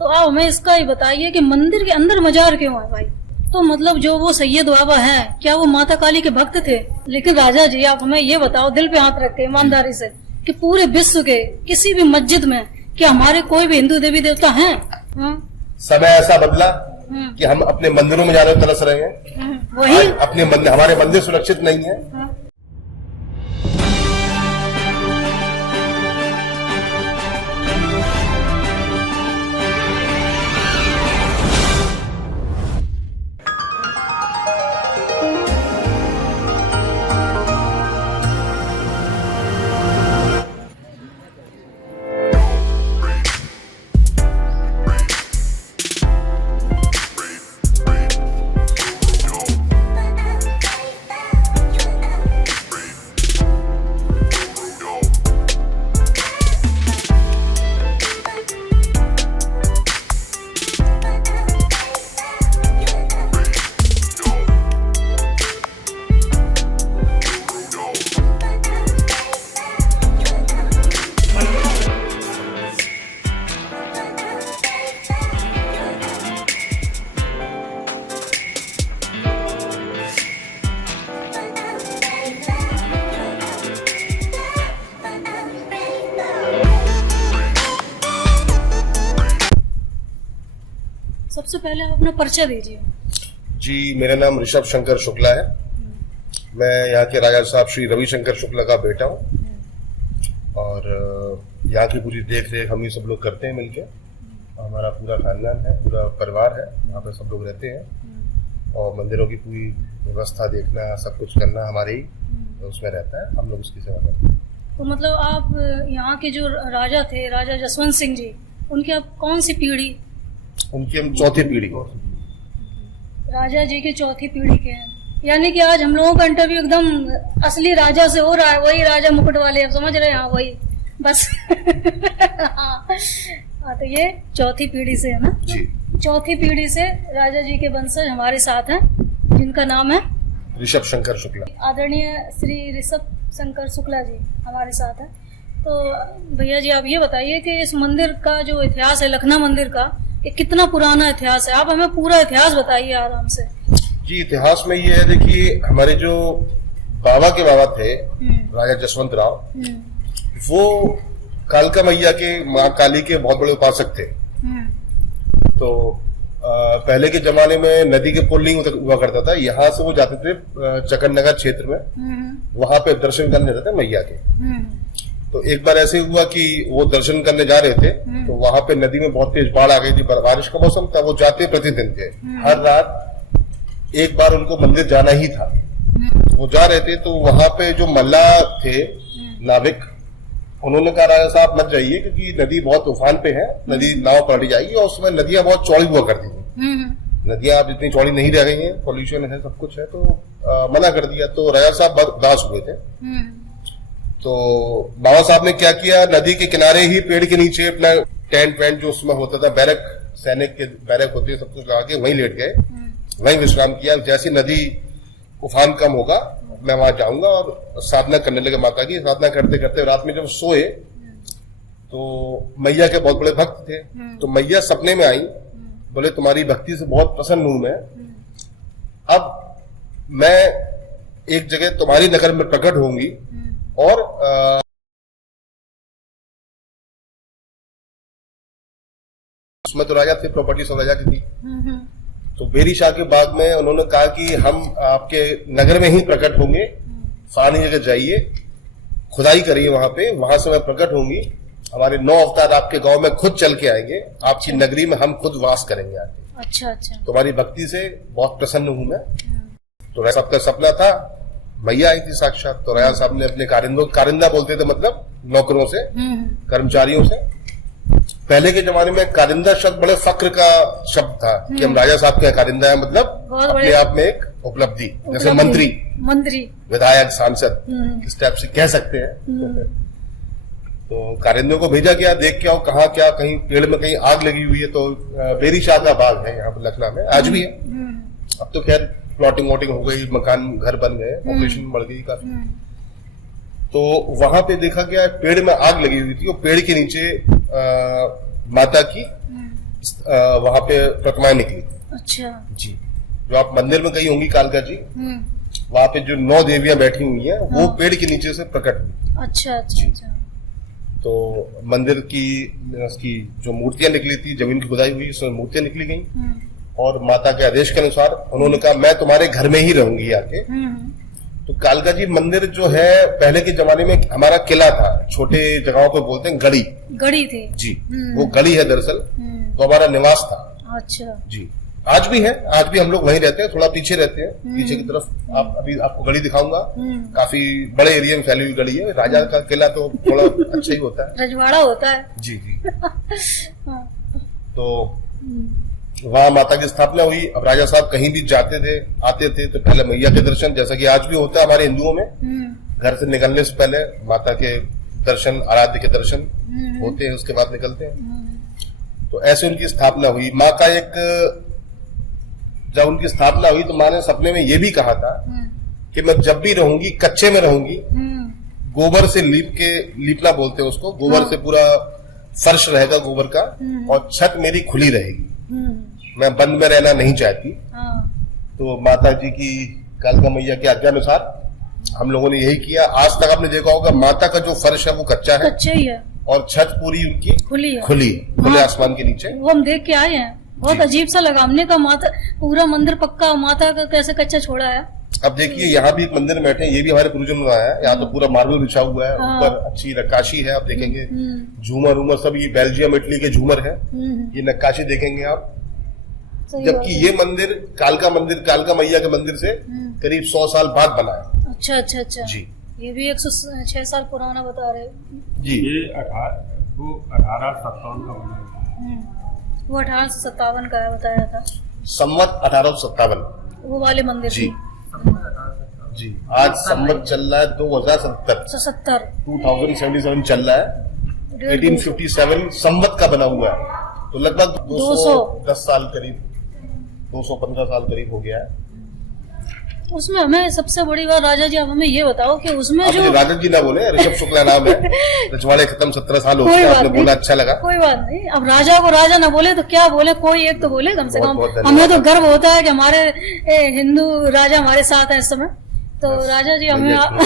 तो आप हमें इसका ही बताइए कि मंदिर के अंदर मजार क्यों है भाई? तो मतलब जो वो सैयद बाबा हैं, क्या वो माता काली के भक्त थे? लेकिन राजा जी आप हमें ये बताओ दिल पे हाथ रख के ईमानदारी से कि पूरे विश्व के किसी भी मस्जिद में क्या हमारे कोई भी हिंदू देवी देवता हैं? समय ऐसा बदला कि हम अपने मंदिरों में जाने तरस रहे हैं। वही अपने हमारे मंदिर सुरक्षित नहीं है। सबसे पहले आप अपना परिचय दीजिए। जी, मेरा नाम ऋषभ शंकर शुक्ला है। मैं यहाँ के राजा साहब श्री रविशंकर शुक्ला का बेटा हूँ और यहाँ की पूरी देख रेख हम ही सब लोग करते हैं मिलके। हमारा पूरा खानदान है, पूरा परिवार है, यहाँ पे सब लोग रहते हैं और मंदिरों की पूरी व्यवस्था देखना, सब कुछ करना हमारे ही उसमें रहता है। हम लोग उसकी सेवा करते हैं। तो मतलब आप यहाँ के जो राजा थे, राजा जसवंत सिंह जी, उनकी आप कौन सी पीढ़ी? उनकी हम चौथी पीढ़ी को। राजा जी की चौथी पीढ़ी के हैं, यानी कि आज हम लोगों का इंटरव्यू एकदम असली राजा से हो रहा है। वही राजा मुकुट वाले, आप समझ रहे हैं? हाँ वही बस। हाँ तो ये चौथी पीढ़ी से है ना जी। चौथी पीढ़ी से राजा जी के वंशज हमारे साथ हैं, जिनका नाम है ऋषभ शंकर शुक्ला। आदरणीय श्री ऋषभ शंकर शुक्ला जी हमारे साथ हैं। तो भैया जी आप ये बताइए कि इस मंदिर का जो इतिहास है, लखना मंदिर का, ये कितना पुराना इतिहास है? आप हमें पूरा इतिहास बताइए आराम से। जी, इतिहास में ये है, देखिए हमारे जो बाबा के बाबा थे राजा जसवंत राव, वो कालका मैया के, माँ काली के बहुत बड़े उपासक थे। तो पहले के जमाने में नदी के पुल नहीं हुआ करता था। यहाँ से वो जाते थे चकननगर क्षेत्र में, वहां पे दर्शन करने जाते थे मैया के। तो एक बार ऐसे हुआ कि वो दर्शन करने जा रहे थे तो वहां पे नदी में बहुत तेज बाढ़ आ गई थी। बारिश का मौसम था। वो जाते प्रतिदिन थे, हर रात एक बार उनको मंदिर जाना ही था। तो वो जा रहे थे तो वहां पे जो मल्लाह थे, नाविक, उन्होंने कहा राजा साहब मत जाइए क्योंकि नदी बहुत तूफान पे है, नदी नाव पलट जाएगी। और उसमें नदियां बहुत चौड़ी हुआ करती थी। नदियां अब इतनी चौड़ी नहीं रह गई हैं, पॉल्यूशन है, सब कुछ है, तो मना कर दिया। तो राजा साहब बहुत उदास हुए थे। तो बाबा साहब ने क्या किया, नदी के किनारे ही पेड़ के नीचे अपना टेंट वेंट जो उसमें होता था, बैरक, सैनिक के बैरक होते सब कुछ लगा के वहीं लेट गए, वहीं विश्राम किया। जैसी नदी उफान कम होगा मैं वहां जाऊंगा और साधना करने लगे माता की। साधना करते करते रात में जब सोए तो मैया के बहुत बड़े भक्त थे। तो मैया सपने में आई, बोले तुम्हारी भक्ति से बहुत प्रसन्न हूं मैं, अब मैं एक जगह तुम्हारी नगर में प्रकट होंगी और उसमें तो राजा थे, प्रॉपर्टी सब राजा की थी। तो बेरी शाह के बाग में उन्होंने कहा कि हम आपके नगर में ही प्रकट होंगे, फानी जगह जाइए, खुदाई करिए वहां पे, वहां से मैं प्रकट होंगी, हमारे 9 अवतार आपके गांव में खुद चल के आएंगे, आपकी नगरी में हम खुद वास करेंगे आके। अच्छा अच्छा। तुम्हारी भक्ति से बहुत प्रसन्न हूं मैं। तो राजा साहब का सपना था, मैया आई थी साक्षात। तो राजा साहब ने अपने कारिंदा बोलते थे, मतलब नौकरों से, कर्मचारियों से। पहले के जमाने में कारिंदा शब्द बड़े फक्र का शब्द था कि हम राजा साहब के कारिंदा है, मतलब अपने आप में एक उपलब्धि, जैसे मंत्री, विधायक, सांसद, इस टाइप से कह सकते हैं। तो कारिंदों को भेजा गया, देख के आओ कहाँ क्या, कहीं पेड़ में कहीं आग लगी हुई है। तो बेरी शाह का बाग है यहाँ पर लखनऊ में, आज भी है। अब तो खैर प्लॉटिंग वॉटिंग हो गई, मकान घर बन गए, पॉपुलेशन बढ़ गई काफी। तो वहां पे देखा गया पेड़ में आग लगी हुई थी और पेड़ के नीचे माता की वहां पे प्रतिमाएं निकली। अच्छा। जी, जो आप मंदिर में गई होंगी कालका जी, वहां पे जो 9 देवियां बैठी हुई हैं, वो पेड़ के नीचे से प्रकट हुई। अच्छा अच्छा अच्छा। तो मंदिर की उसकी जो मूर्तियां निकली थी, जमीन की खुदाई हुई, उसमें मूर्तियां निकली गई और माता के आदेश के अनुसार उन्होंने कहा मैं तुम्हारे घर में ही रहूंगी आके। तो कालका जी मंदिर जो है, पहले के जमाने में हमारा किला था, छोटे जगहों पे बोलते हैं गढ़ी। गढ़ी थी जी, वो गढ़ी है दरअसल, तो हमारा निवास था। अच्छा जी, आज भी है, आज भी हम लोग वहीं रहते हैं, थोड़ा पीछे रहते हैं, पीछे की तरफ। आप अभी आपको गढ़ी दिखाऊंगा, काफी बड़े एरिया में फैली हुई गढ़ी है। राजा का किला तो थोड़ा अच्छा ही होता है, रजवाड़ा होता है। जी जी। तो वहां माता की स्थापना हुई। अब राजा साहब कहीं भी जाते थे, आते थे, तो पहले मैया के दर्शन, जैसा कि आज भी होता है हमारे हिंदुओं में, घर से निकलने से पहले माता के दर्शन, आराध्य के दर्शन होते हैं, उसके बाद निकलते हैं। तो ऐसे उनकी स्थापना हुई। माँ का जब उनकी स्थापना हुई तो माँ ने सपने में ये भी कहा था कि मैं जब भी रहूंगी कच्चे में रहूंगी, गोबर से लीपना बोलते हैं उसको, गोबर से पूरा फर्श रहेगा गोबर का, और छत मेरी खुली रहेगी, मैं बंद में रहना नहीं चाहती। तो माता जी की, कालका मैया के आज्ञानुसार हम लोगों ने यही किया। आज तक आपने देखा होगा माता का जो फर्श है वो कच्चा है, कच्चा ही है, और छत पूरी उनकी खुली है, खुले आसमान के नीचे। वो हम देख के आए हैं, बहुत अजीब सा लगा हमने कहा माता, पूरा मंदिर पक्का, माता का कैसे कच्चा छोड़ा है। अब देखिए यहाँ भी एक मंदिर में बैठे हैं, ये भी हमारे पूर्वजों ने बनाया है। यहाँ तो पूरा मार्बल बिछा हुआ है, ऊपर अच्छी नक्काशी है, आप देखेंगे झूमर उमर सब, ये बेल्जियम इटली के झूमर है, ये नक्काशी देखेंगे आप। जबकि ये मंदिर कालका मैया के मंदिर से करीब 100 साल बाद बना है। अच्छा अच्छा अच्छा जी, ये भी 106 साल पुराना बता रहे जी। ये 1857 का बना है। वो 1857 का है बताया था, संवत 1857 वो वाले मंदिर जी जी। आज संवत चल रहा है 2070 2077 चल रहा है। 1857 संवत का बना हुआ है, तो लगभग 210 साल करीब, 215 साल करीब हो गया है। उसमें हमें सबसे बड़ी बात राजा जी, आप हमें ये बताओ कि उसमें जो राजा जी ना बोले, ऋषभ शुक्ला नाम है, रजवाड़े खत्म 17 साल हो गए, आपने बोला अच्छा लगा। कोई बात नहीं, अब राजा को राजा ना बोले तो क्या बोले, कोई एक तो बोले कम से कम। हमें तो गर्व होता है कि हमारे हिंदू राजा हमारे साथ है इस समय। तो राजा जी हमें हाँ,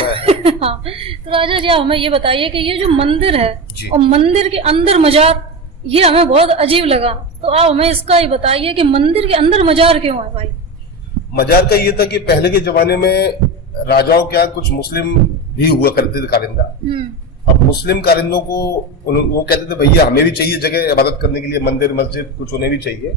तो राजा जी आप हमें ये बताइए कि ये जो मंदिर है और मंदिर के अंदर मजार, ये हमें बहुत अजीब लगा, तो आप हमें इसका ही बताइए कि मंदिर के अंदर मजार क्यों है भाई। मजार का ये था कि पहले के जमाने में राजाओं क्या कुछ मुस्लिम भी हुआ करते थे कारिंदा। अब मुस्लिम कारिंदों को वो कहते थे भैया हमें भी चाहिए जगह इबादत करने के लिए, मंदिर मस्जिद कुछ उन्हें भी चाहिए।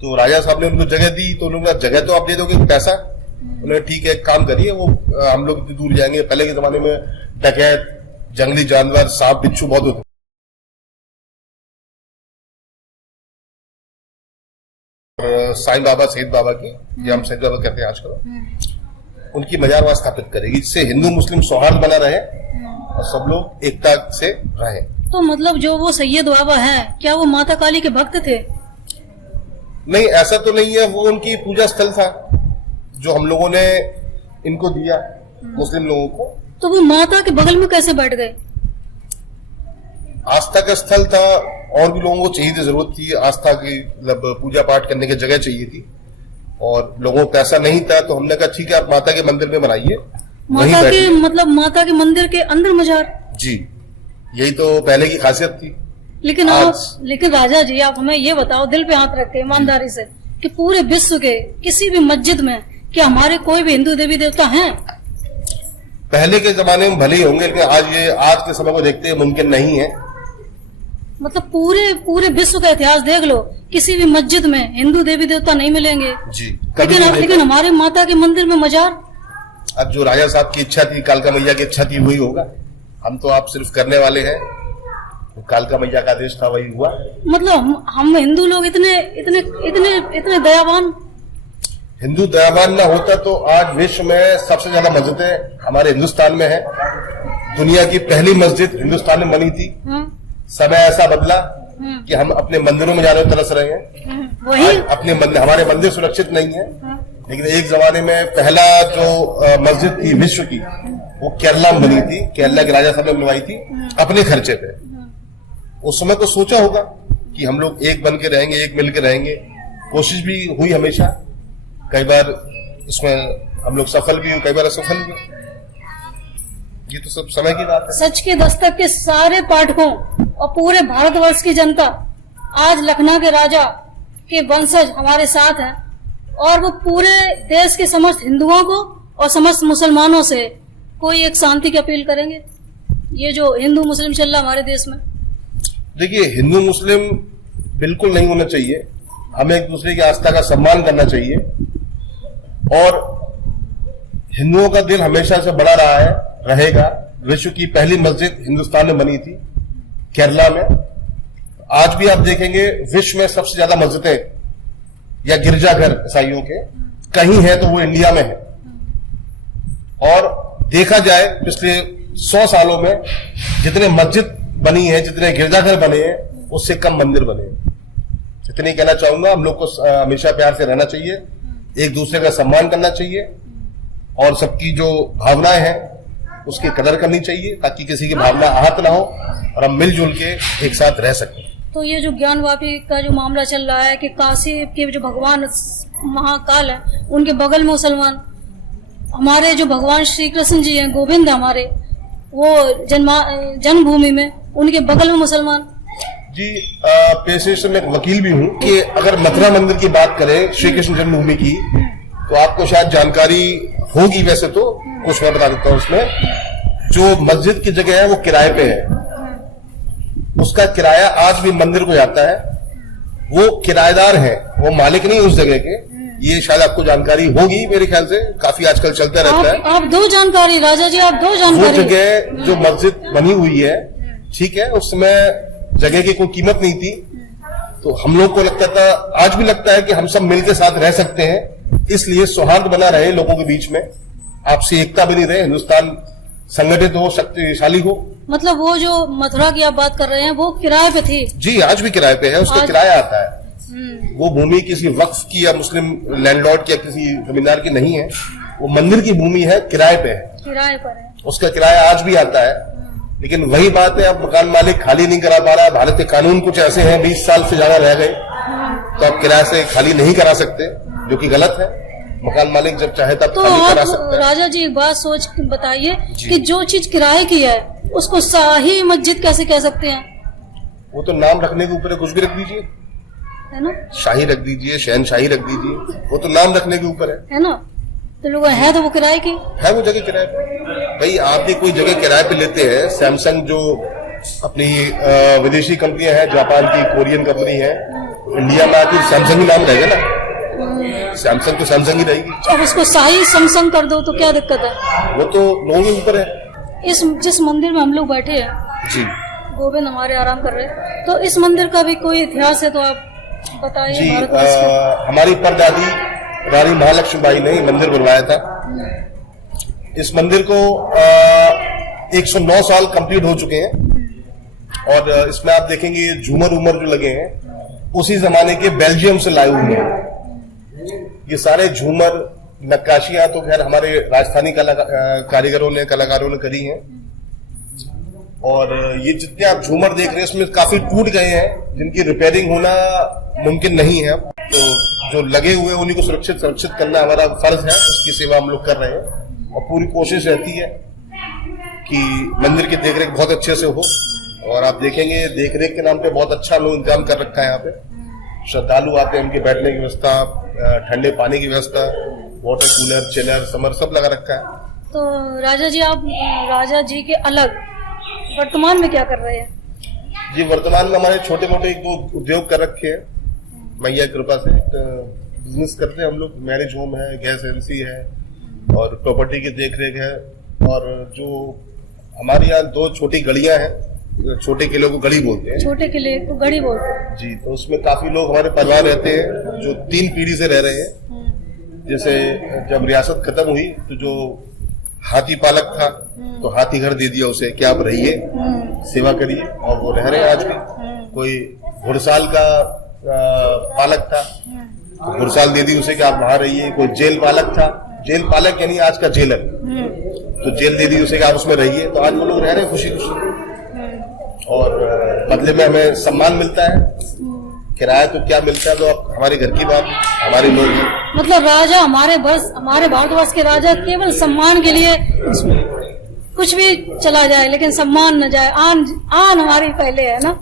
तो राजा साहब ने उनको जगह दी, तो उन्होंने कहा जगह तो आप दे दोगे, पैसा? उन्होंने ठीक है एक काम करिए, वो हम लोग इतनी दूर जाएंगे। पहले के जमाने में डकैत, जंगली जानवर, सांप बिच्छू बहुत होते। साईं बाबा, सईद बाबा की, ये हम सईद बाबा कहते हैं आजकल, उनकी मजार वहां स्थापित करेगी, जिससे हिंदू मुस्लिम सौहार्द बना रहे और सब लोग एकता से रहे। तो मतलब जो वो सैयद बाबा हैं, क्या वो माता काली के भक्त थे? नहीं, ऐसा तो नहीं है, वो उनकी पूजा स्थल था जो हम लोगों ने इनको दिया, मुस्लिम लोगों को। तो वो माता के बगल में कैसे बैठ गए? आस्था का स्थल था, और भी लोगों को चाहिए थी, जरूरत थी आस्था की, मतलब पूजा पाठ करने की जगह चाहिए थी, और लोगों को पैसा नहीं था, तो हमने कहा ठीक है आप माता के मंदिर में बनाइए, माता के मतलब माता के मंदिर के अंदर मजार। जी, यही तो पहले की खासियत थी। लेकिन राजा जी आप हमें ये बताओ, दिल पे हाथ रख के ईमानदारी से, कि पूरे विश्व के किसी भी मस्जिद में क्या हमारे कोई भी हिंदू देवी देवता हैं? पहले के जमाने में भले ही होंगे, लेकिन आज के समय को देखते हुए मुमकिन नहीं है। मतलब पूरे विश्व का इतिहास देख लो, किसी भी मस्जिद में हिंदू देवी देवता नहीं मिलेंगे जी। लेकिन हमारे माता के मंदिर में मजार। अब जो राजा साहब की इच्छा थी, कालका मैया की इच्छा थी, वही होगा। हम तो आप सिर्फ करने वाले हैं, तो कालका मैया का आदेश था, वही हुआ। मतलब हम हिंदू लोग इतने दयावान। हिंदू दयावान ना होता तो आज विश्व में सबसे ज्यादा मस्जिदें हमारे हिंदुस्तान में है। दुनिया की पहली मस्जिद हिंदुस्तान में बनी थी। समय ऐसा बदला कि हम अपने मंदिरों में जाने तरस रहे हैं। वही हमारे मंदिर सुरक्षित नहीं है। लेकिन एक जमाने में पहला जो मस्जिद थी विश्व की, वो केरला में बनी थी, केरला के राजा साहब ने बनवाई थी अपने खर्चे पे। उस समय तो सोचा होगा कि हम लोग एक बन के रहेंगे, एक मिल के रहेंगे। कोशिश भी हुई हमेशा, कई बार इसमें हम लोग सफल भी हुए, कई बार असफल हुए। ये तो सब समय की बात है। सच की दस्तक के सारे पाठकों और पूरे भारतवर्ष की जनता आज लखनऊ के राजा के वंशज हमारे साथ हैं और वो पूरे देश के समस्त हिंदुओं को और समस्त मुसलमानों से कोई एक शांति की अपील करेंगे। ये जो हिंदू मुस्लिम चल रहा हमारे देश में, देखिए हिंदू मुस्लिम बिल्कुल नहीं होना चाहिए। हमें एक दूसरे की आस्था का सम्मान करना चाहिए और हिंदुओं का दिल हमेशा से बड़ा रहा है, रहेगा। विश्व की पहली मस्जिद हिंदुस्तान में बनी थी, केरला में। आज भी आप देखेंगे विश्व में सबसे ज्यादा मस्जिदें या गिरजाघर ईसाइयों के कहीं है तो वो इंडिया में है। और देखा जाए पिछले 100 सालों में जितने मस्जिद बनी है, जितने गिरजाघर बने हैं, उससे कम मंदिर बने हैं। इतनी कहना चाहूंगा, हम लोग को हमेशा प्यार से रहना चाहिए, एक दूसरे का सम्मान करना चाहिए और सबकी जो भावनाएं हैं उसकी कदर करनी चाहिए ताकि किसी की भावना आहत ना हो और हम मिलजुल के एक साथ रह सकें। तो ये जो ज्ञानवापी का जो मामला चल रहा है कि काशी के जो भगवान महाकाल है उनके बगल में मुसलमान, हमारे जो भगवान श्री कृष्ण जी हैं, गोविंद हमारे, वो जन्मभूमि में उनके बगल में मुसलमान। जी पेशे से मैं एक वकील भी हूं कि अगर मथुरा मंदिर की बात करें श्री कृष्ण जन्मभूमि की, तो आपको शायद जानकारी होगी। वैसे तो कुछ मैं बता देता हूं। उसमें जो मस्जिद की जगह है वो किराए पे है, उसका किराया आज भी मंदिर को जाता है। वो किराएदार है, वो मालिक नहीं उस जगह के। ये शायद आपको जानकारी होगी, मेरे ख्याल से काफी आजकल चलता रहता है। आप दो जानकारी राजा जी, आप दो जानकारी। वो जगह जो मस्जिद बनी हुई है, ठीक है, उसमें जगह की कोई कीमत नहीं थी, तो हम लोग को लगता था, आज भी लगता है कि हम सब मिलकर साथ रह सकते हैं। इसलिए सौहार्द बना रहे लोगों के बीच में, आपसी एकता बनी रहे, हिंदुस्तान संगठित हो, शक्तिशाली हो। मतलब वो जो मथुरा की आप बात कर रहे हैं वो किराए पे थी? जी आज भी किराए पे है, उसका किराया आता है। वो भूमि किसी वक्फ की या मुस्लिम लैंडलॉर्ड की या किसी जमींदार की नहीं है, वो मंदिर की भूमि है, किराए पे है, किराए पर है। उसका किराया आज भी आता है। लेकिन वही बात है, अब मकान मालिक खाली नहीं करा पा रहा है। भारत के कानून कुछ ऐसे हैं, 20 साल से ज्यादा रह गए तो आप किराए से खाली नहीं करा सकते, जो कि गलत है। मकान मालिक जब चाहे तब तो खाली करा सकते हैं। राजा जी एक बात सोच बताइए कि जो चीज किराए की है उसको शाही मस्जिद कैसे कह सकते हैं? वो तो नाम रखने के ऊपर है, कुछ भी रख दीजिए, है ना? शाही रख दीजिए, शहनशाही रख दीजिए, वो तो नाम रखने के ऊपर है ना? तो लोग है तो वो किराए की है, वो जगह किराए पे। भाई आप भी कोई जगह किराए पे लेते हैं, सैमसंग जो अपनी विदेशी कंपनियां हैं, जापान की, कोरियन कंपनी है, इंडिया में आती सैमसंग ही नाम रहेगा ना, सैमसंग तो सैमसंग ही रहेगी। अब उसको शाही सैमसंग कर दो तो क्या दिक्कत है? वो तो लोगों के ऊपर है। जिस मंदिर में हम लोग बैठे हैं जी, गोविंद हमारे आराम कर रहे हैं, तो इस मंदिर का भी कोई इतिहास है तो आप बताइए। जी हमारी परदादी रानी महालक्ष्मी बाई ने मंदिर बनवाया था। इस मंदिर को 109 साल कंप्लीट हो चुके हैं और इसमें आप देखेंगे झूमर उमर जो लगे हैं उसी जमाने के बेल्जियम से लाए हुए हैं। ये सारे झूमर नक्काशियां तो खैर हमारे राजस्थानी कारीगरों ने, कलाकारों ने करी हैं। और ये जितने आप झूमर देख रहे हैं इसमें काफी टूट गए हैं, जिनकी रिपेयरिंग होना मुमकिन नहीं है। तो जो लगे हुए उन्हीं को सुरक्षित करना हमारा फर्ज है, उसकी सेवा हम लोग कर रहे हैं और पूरी कोशिश रहती है कि मंदिर की देखरेख बहुत अच्छे से हो। और आप देखेंगे देखरेख के नाम पे बहुत अच्छा लोग इंतजाम कर रखा है। यहाँ पे श्रद्धालु आते हैं, उनके बैठने की व्यवस्था, ठंडे पानी की व्यवस्था, वाटर कूलर, चिलर, समर सब लगा रखा है। तो राजा जी, आप राजा जी के अलग वर्तमान में क्या कर रहे हैं? जी वर्तमान में हमारे छोटे मोटे एक दो उद्योग कर रखे हैं, मैया की कृपा से बिजनेस करते हैं हम लोग। मैरिज होम है, गैस एजेंसी है और प्रॉपर्टी की देखरेख है। और जो हमारे यहाँ 2 छोटी गलियां हैं, छोटे किले को गली बोलते हैं, छोटे किले को गढ़ी बोलते हैं जी। तो उसमें काफी लोग हमारे परिवार रहते हैं जो 3 पीढ़ी से रह रहे हैं। जैसे जब रियासत खत्म हुई तो जो हाथी पालक था तो हाथी घर दे दिया उसे कि आप रहिए, सेवा करिए, और वो रह रहे हैं आज भी। कोई घुड़साल का पालक था तो घुड़साल दे दी उसे कि आप वहां रहिए। कोई जेल पालक था, जेल पालक यानी आज का जेलर, तो जेल दे दी उसे कि आप उसमें रहिए। तो आज वो लोग रह रहे हैं खुशी खुशी और बदले में हमें सम्मान मिलता है। किराया तो क्या मिलता है, तो अब हमारे घर की बात, हमारे लोग हैं। मतलब राजा हमारे भारतवर्ष के राजा केवल सम्मान के लिए कुछ भी चला जाए लेकिन सम्मान न जाए, आन हमारी पहले है ना।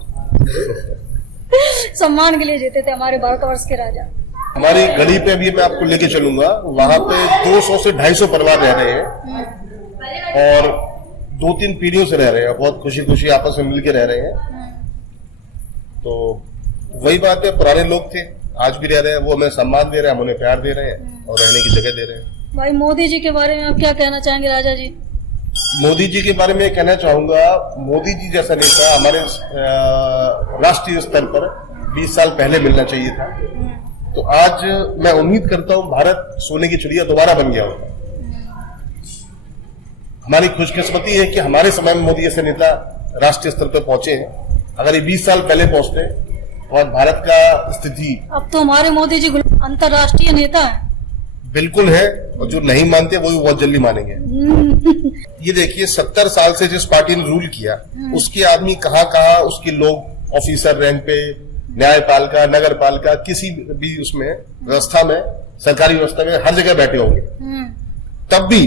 सम्मान के लिए जीते थे हमारे भारतवर्ष के राजा। हमारी गली पे अभी मैं आपको लेके चलूंगा, वहां पे 200 से 250 परिवार रह रहे हैं और 2-3 पीढ़ियों से रह रहे हैं, बहुत खुशी खुशी आपस में मिलके रह रहे हैं। तो वही बात है, पुराने लोग थे, आज भी रह रहे हैं, वो हमें सम्मान दे रहे हैं, हम उन्हें प्यार दे रहे हैं और रहने की जगह दे रहे हैं। भाई मोदी जी के बारे में आप क्या कहना चाहेंगे राजा जी? मोदी जी के बारे में कहना चाहूंगा, मोदी जी जैसा नेता हमारे राष्ट्रीय स्तर पर 20 साल पहले मिलना चाहिए था। तो आज मैं उम्मीद करता हूं भारत सोने की चिड़िया दोबारा बन गया होगा। हमारी खुशकिस्मती है कि हमारे समय में मोदी जैसे नेता राष्ट्रीय स्तर पर पहुंचे हैं। अगर ये 20 साल पहले पहुंचते और भारत का स्थिति, अब तो हमारे मोदी जी अंतर्राष्ट्रीय नेता है। बिल्कुल है, और जो नहीं मानते वो भी बहुत जल्दी मानेंगे। ये देखिए 70 साल से जिस पार्टी ने रूल किया उसके आदमी कहाँ कहाँ, उसके लोग ऑफिसर रैंक पे, न्यायपालिका, नगर पालिका, किसी भी उसमें व्यवस्था में, सरकारी व्यवस्था में हर जगह बैठे होंगे, तब भी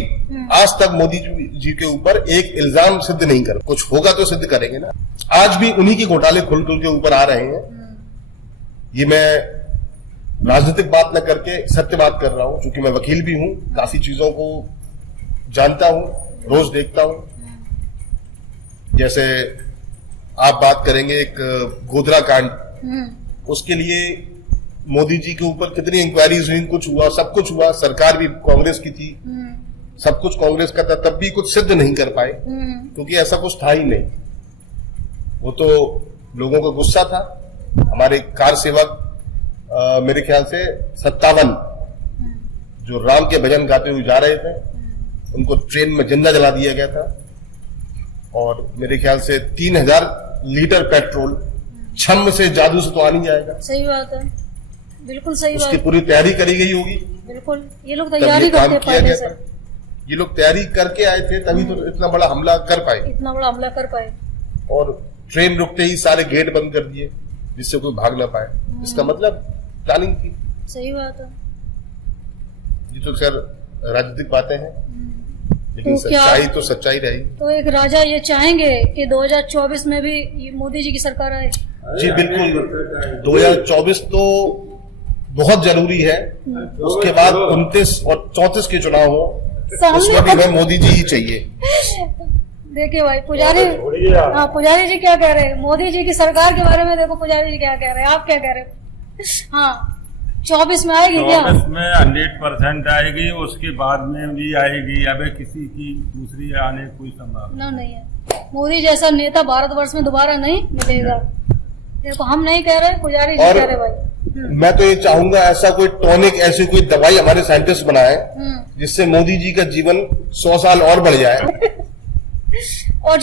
आज तक मोदी जी के ऊपर एक इल्जाम सिद्ध नहीं कर, कुछ होगा तो सिद्ध करेंगे ना। आज भी उन्हीं के घोटाले खुल खुल के ऊपर आ रहे हैं। ये मैं राजनीतिक बात न करके सत्य बात कर रहा हूं, क्योंकि मैं वकील भी हूं, काफी चीजों को जानता हूं, रोज देखता हूं। जैसे आप बात करेंगे एक गोधरा कांड, उसके लिए मोदी जी के ऊपर कितनी इंक्वायरीज हुई, कुछ हुआ, सब कुछ हुआ, सरकार भी कांग्रेस की थी, सब कुछ कांग्रेस का था, तब भी कुछ सिद्ध नहीं कर पाए क्योंकि ऐसा कुछ था ही नहीं। वो तो लोगों का गुस्सा था। हमारे कार सेवक मेरे ख्याल से 57 जो राम के भजन गाते हुए जा रहे थे, उनको ट्रेन में जिंदा जला दिया गया था और मेरे ख्याल से 3000 लीटर पेट्रोल छम से जादू से तो आ नहीं जाएगा। सही बात है, बिल्कुल सही बात। उसकी पूरी तैयारी करी गई होगी। बिल्कुल, ये लोग तैयारी करते पहले से। ये लोग तैयारी करके आए थे, तभी तो इतना बड़ा हमला कर पाए, इतना बड़ा हमला कर पाए। और ट्रेन रुकते ही सारे गेट बंद कर दिए जिससे कोई भाग ना पाए। इसका मतलब प्लानिंग थी। सही बात है। ये तो सर राजनीतिक बातें हैं, लेकिन तो सच्चाई तो सच्चाई रही। तो एक राजा ये चाहेंगे कि 2024 में भी मोदी जी की सरकार आए? जी बिल्कुल, 2024 तो बहुत जरूरी है। उसके बाद 29 और 34 के चुनाव हो, उसमें भी हमें मोदी जी ही चाहिए। देखिए भाई पुजारी, हाँ पुजारी जी क्या कह रहे हैं मोदी जी की सरकार के बारे में? देखो पुजारी जी क्या कह रहे हैं, आप क्या कह रहे हैं? हाँ 24 में आएगी क्या? 24 में 100% आएगी, उसके बाद में भी आएगी। अब किसी की दूसरी आने कोई संभावना नहीं है। मोदी जैसा नेता भारतवर्ष में दोबारा नहीं मिलेगा। देखो हम नहीं कह रहे, पुजारी जी कह रहे भाई। मैं तो ये चाहूंगा ऐसा कोई टॉनिक, ऐसी कोई दवाई हमारे साइंटिस्ट बनाए जिससे मोदी जी का जीवन 100 साल और बढ़ जाए। और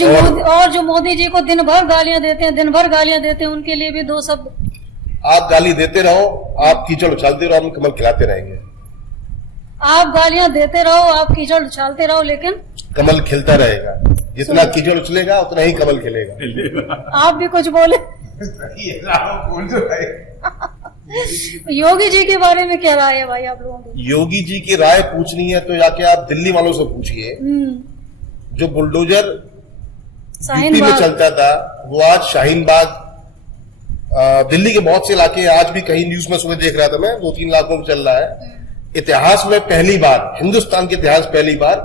जो मोदी जी को दिन भर गालियां देते हैं, उनके लिए भी 2 शब्द। आप गाली देते रहो, आप कीचड़ उछालते रहो, हम कमल खिलाते रहेंगे। आप गालियां देते रहो, आप कीचड़ उछालते रहो, लेकिन कमल खिलता रहेगा। जितना कीचड़ उछलेगा उतना ही कमल खिलेगा। आप भी कुछ बोले। योगी जी के बारे में क्या राय है भाई आप लोगों की? योगी जी की राय पूछनी है तो जाके आप दिल्ली वालों से पूछिए। जो बुलडोजर यूपी में चलता था, वो आज शाहीन बाग, दिल्ली के बहुत से इलाके, आज भी कहीं न्यूज में सुबह देख रहा था मैं, 2-3 लाखों में चल रहा है। इतिहास में पहली बार, हिंदुस्तान के इतिहास पहली बार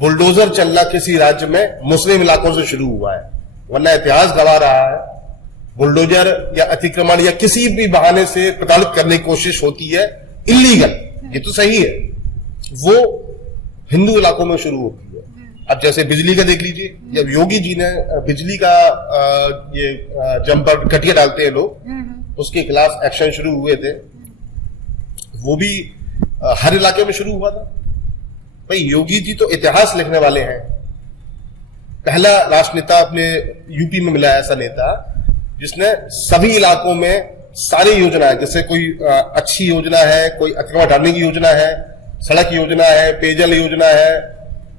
बुलडोजर चलना किसी राज्य में मुस्लिम इलाकों से शुरू हुआ है। वरना इतिहास गवाह रहा है बुलडोजर या अतिक्रमण या किसी भी बहाने से प्रताड़ित करने की कोशिश होती है, इलीगल, ये तो सही है, वो हिंदू इलाकों में शुरू होती है। अब जैसे बिजली का देख लीजिए, जब योगी जी ने बिजली का ये जंपर कटिया डालते हैं लोग, उसके खिलाफ एक्शन शुरू हुए थे, वो भी हर इलाके में शुरू हुआ था। भाई योगी जी तो इतिहास लिखने वाले हैं। पहला राष्ट्रनेता अपने यूपी में मिला ऐसा नेता जिसने सभी इलाकों में सारी योजनाएं, जैसे कोई अच्छी योजना है, कोई अतिक्रमण हटाने की योजना है, सड़क योजना है, पेयजल योजना है,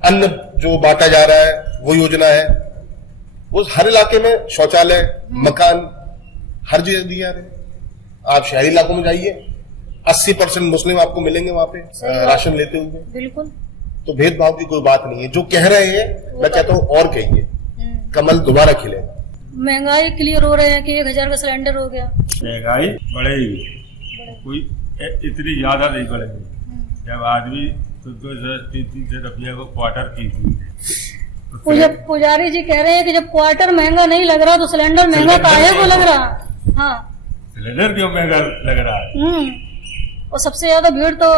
अन्न जो बांटा जा रहा है वो योजना है, वो हर इलाके में शौचालय, मकान हर जगह दिया रहे। आप शहरी इलाकों में जाइए, 80% मुस्लिम आपको मिलेंगे वहां पे राशन लेते हुए। बिल्कुल। तो भेदभाव की कोई बात नहीं है। जो कह रहे हैं मैं कहता हूँ और कहिए, कमल दोबारा खिलेगा। महंगाई क्लियर हो रहे हैं कि 1000 का सिलेंडर हो गया। महंगाई बढ़ेगी, कोई इतनी ज्यादा नहीं बढ़ेगी। जब आदमी 200-300 रुपया को क्वार्टर की थी, पुजारी जी कह रहे हैं कि जब क्वार्टर महंगा नहीं लग रहा तो सिलेंडर महंगा काहे को लग रहा। हाँ, सिलेंडर क्यों महंगा लग रहा है? और सबसे ज्यादा भीड़ तो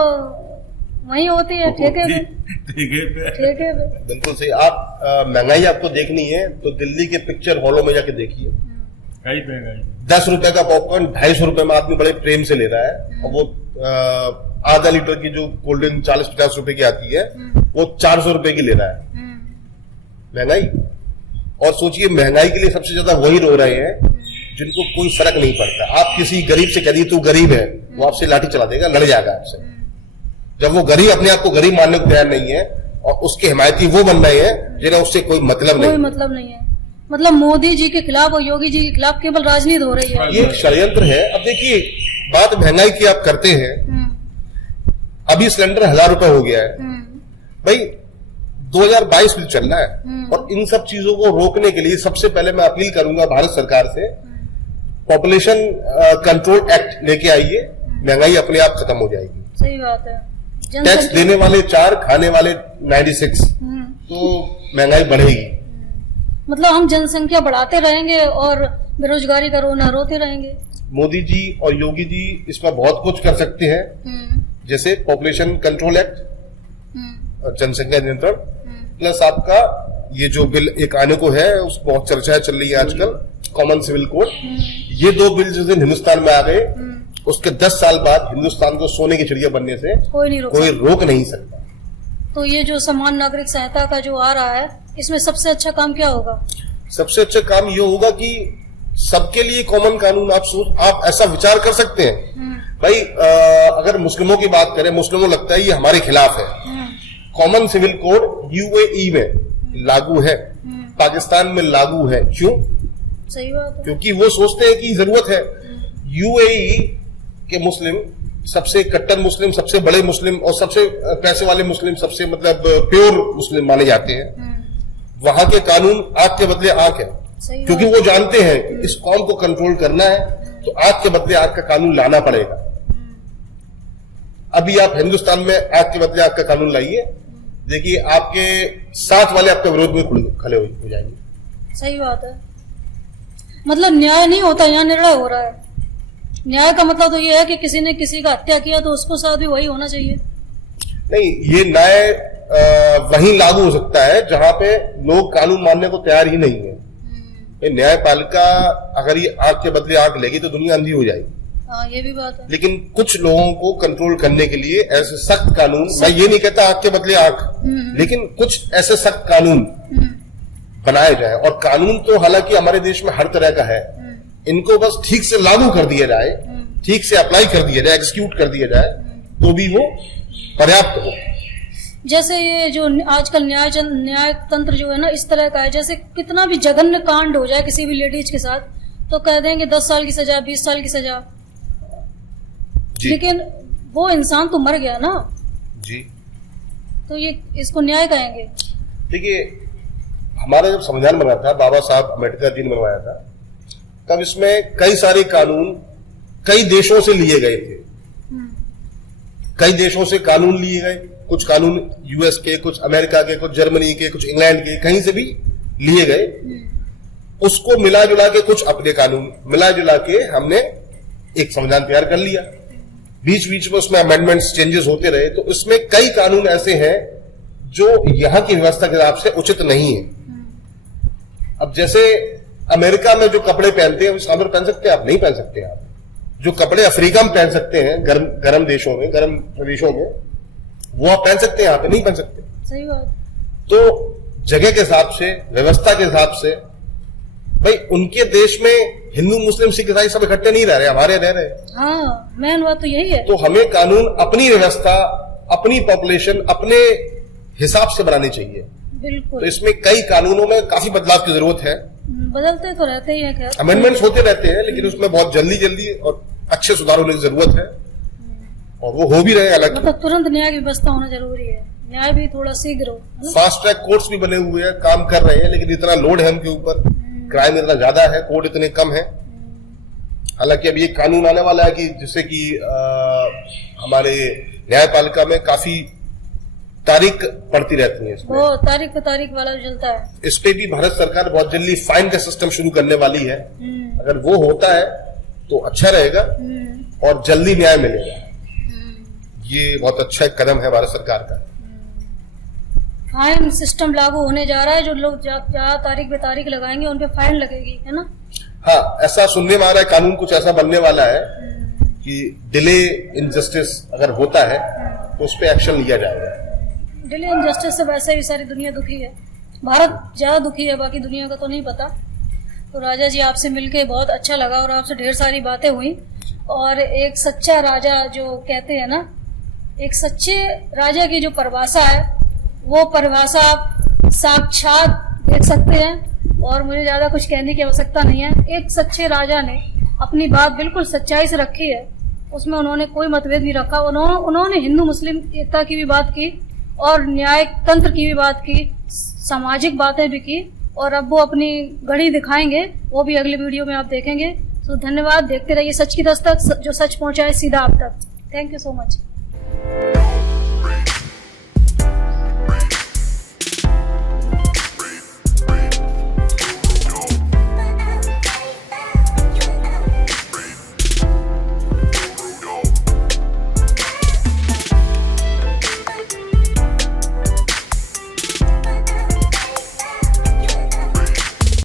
वही होती है ठेके पे। ठेके पे बिल्कुल सही। आप महंगाई आपको देखनी है तो दिल्ली के पिक्चर हॉलों में जाके देखिए। कई महंगाई 10 रुपए का पॉपकॉर्न 250 रुपए में आदमी बड़े प्रेम से ले रहा है, और वो आधा लीटर की जो कोल्ड ड्रिंक 40-50 रुपए की आती है वो 400 रुपए की ले रहा है। महंगाई। और सोचिए, महंगाई के लिए सबसे ज्यादा वही रो रहे हैं जिनको कोई फर्क नहीं पड़ता। आप किसी गरीब से कह दिए तू गरीब है, वो आपसे लाठी चला देगा, लड़ जाएगा आपसे। जब वो गरीब अपने आप को गरीब मानने को तैयार नहीं है, और उसके हिमायती वो बन रहे हैं जिन्हें उससे कोई मतलब नहीं है। मतलब मोदी जी के खिलाफ और योगी जी के खिलाफ केवल राजनीति हो रही है। ये एक षड्यंत्र है। अब देखिए, बात महंगाई की आप करते हैं, अभी सिलेंडर 1000 रुपए हो गया है भाई, 2022 में चल रहा है। और इन सब चीजों को रोकने के लिए सबसे पहले मैं अपील करूंगा भारत सरकार से, पॉपुलेशन कंट्रोल एक्ट लेके आइए, महंगाई अपने आप खत्म हो जाएगी। सही बात है। टैक्स देने वाले 4, खाने वाले 96, तो महंगाई बढ़ेगी। मतलब हम जनसंख्या बढ़ाते रहेंगे और बेरोजगारी का रोना रोते रहेंगे। मोदी जी और योगी जी इसमें बहुत कुछ कर सकते हैं, जैसे पॉपुलेशन कंट्रोल एक्ट, जनसंख्या नियंत्रण, प्लस आपका ये जो बिल एक आने को है, उस बहुत चर्चा चल रही है आजकल, कॉमन सिविल कोड। ये 2 बिल जिस दिन हिंदुस्तान में आ गए, उसके 10 साल बाद हिंदुस्तान को सोने की चिड़िया बनने से कोई रोक नहीं सकता। तो ये जो समान नागरिक सहायता का जो आ रहा है, इसमें सबसे अच्छा काम क्या होगा? सबसे अच्छा काम ये होगा कि सबके लिए कॉमन कानून। आप ऐसा विचार कर सकते हैं भाई, अगर मुस्लिमों की बात करें, मुस्लिमों लगता है ये हमारे खिलाफ है। कॉमन सिविल कोड यूएई में लागू है, पाकिस्तान में लागू है। क्यों? सही बात है। क्योंकि वो सोचते हैं कि जरूरत है। यूएई के मुस्लिम सबसे कट्टर मुस्लिम, सबसे बड़े मुस्लिम और सबसे पैसे वाले मुस्लिम, सबसे मतलब प्योर मुस्लिम माने जाते हैं। वहां के कानून आग के बदले आग है, क्योंकि वो जानते हैं कि इस कौम को कंट्रोल करना है तो आग के बदले आग का कानून लाना पड़ेगा। अभी आप हिंदुस्तान में आग के बदले आग का कानून लाइए, देखिए आपके साथ वाले आपके विरोध में खड़े हो जाएंगे। सही बात है। मतलब न्याय नहीं होता, यहाँ निर्णय हो रहा है। न्याय का मतलब तो ये है कि किसी ने किसी का हत्या किया तो उसको साथ भी वही होना चाहिए। नहीं, ये न्याय वहीं लागू हो सकता है जहां पे लोग कानून मानने को तैयार ही नहीं है। ये न्यायपालिका अगर ये आग के बदले आग लेगी तो दुनिया अंधी हो जाएगी। हाँ, ये भी बात है। लेकिन कुछ लोगों को कंट्रोल करने के लिए ऐसे सख्त कानून, मैं ये नहीं कहता आग के बदले आग, लेकिन कुछ ऐसे सख्त कानून बनाए जाए। और कानून तो हालांकि हमारे देश में हर तरह का है, इनको बस ठीक से लागू कर दिया जाए, ठीक से अप्लाई कर दिया जाए, एग्जीक्यूट कर दिया जाए, तो भी वो पर्याप्त हो। जैसे ये जो आजकल न्याय तंत्र जो है ना, इस तरह का है, जैसे कितना भी जघन्य कांड हो जाए किसी भी लेडीज के साथ तो कह देंगे 10 साल की सजा, 20 साल की सजा, लेकिन वो इंसान तो मर गया ना जी। तो ये इसको न्याय कहेंगे? देखिए, हमारा जब संविधान बना था, बाबा साहब अम्बेडकर जी ने बनवाया था, तब इसमें कई सारे कानून कई देशों से लिए गए थे। कई देशों से कानून लिए गए, कुछ कानून यूएस के, कुछ अमेरिका के, कुछ जर्मनी के, कुछ इंग्लैंड के, कहीं से भी लिए गए। उसको मिला जुला के, कुछ अपने कानून मिला जुला के हमने एक संविधान तैयार कर लिया। बीच बीच में उसमें अमेंडमेंट्स, चेंजेस होते रहे। तो इसमें कई कानून ऐसे हैं जो यहां की व्यवस्था के हिसाब से उचित नहीं है। अब जैसे अमेरिका में जो कपड़े पहनते हैं उस पर पहन सकते हैं आप? नहीं पहन सकते आप। जो कपड़े अफ्रीका में पहन सकते हैं, गर्म देशों में, गर्म प्रदेशों में, वो आप पहन सकते हैं, यहाँ पे नहीं पहन सकते। सही बात। तो जगह के हिसाब से, व्यवस्था के हिसाब से, भाई उनके देश में हिंदू मुस्लिम सिख ईसाई सब इकट्ठे नहीं रह रहे, हमारे रह रहे। हाँ, मेन बात तो यही है। तो हमें कानून अपनी व्यवस्था, अपनी पॉपुलेशन, अपने हिसाब से बनानी चाहिए। बिल्कुल। तो इसमें कई कानूनों में काफी बदलाव की जरूरत है। बदलते तो रहते ही हैं, खैर अमेंडमेंट्स होते रहते हैं, लेकिन उसमें बहुत जल्दी और अच्छे सुधार होने की जरूरत है और वो हो भी रहे हैं। हालांकि मतलब तुरंत न्याय की व्यवस्था होना जरूरी है, न्याय भी थोड़ा शीघ्र हो, है ना? फास्ट ट्रैक कोर्ट्स भी बने हुए हैं, काम कर रहे हैं, लेकिन इतना लोड है उनके ऊपर, क्राइम इतना ज्यादा है, कोर्ट इतने कम है। हालांकि अभी एक कानून आने वाला है कि जिससे कि हमारे न्यायपालिका में काफी तारीख पड़ती रहती है, इसमें वो तारीख पे तारीख वाला जो चलता है। इस पे भी भारत सरकार बहुत जल्दी फाइन का सिस्टम शुरू करने वाली है। अगर वो होता है तो अच्छा रहेगा और जल्दी न्याय मिलेगा। ये बहुत अच्छा एक कदम है भारत सरकार का। फाइन सिस्टम लागू होने जा रहा है, जो लोग जहाँ तारीख पे तारीख लगाएंगे उन पे फाइन लगेगी, है ना? हाँ, ऐसा सुनने में आ रहा है, कानून कुछ ऐसा बनने वाला है कि डिले इन जस्टिस अगर होता है तो उस पर एक्शन लिया जाएगा। डिले इन जस्टिस से वैसे भी सारी दुनिया दुखी है, भारत ज्यादा दुखी है, बाकी दुनिया का तो नहीं पता। तो राजा जी आपसे मिलके बहुत अच्छा लगा और आपसे ढेर सारी बातें हुई। और एक सच्चा राजा जो कहते हैं ना, एक सच्चे राजा की जो परिभाषा है वो परिभाषा आप साक्षात देख सकते हैं और मुझे ज्यादा कुछ कहने की आवश्यकता नहीं है। एक सच्चे राजा ने अपनी बात बिल्कुल सच्चाई से रखी है, उसमें उन्होंने कोई मतभेद नहीं रखा। उन्होंने हिंदू मुस्लिम एकता की भी बात की और न्याय तंत्र की भी बात की, सामाजिक बातें भी की, और अब वो अपनी गढ़ी दिखाएंगे, वो भी अगले वीडियो में आप देखेंगे। तो धन्यवाद, देखते रहिए सच की दस्तक, जो सच पहुंचाए सीधा आप तक। Thank you so much.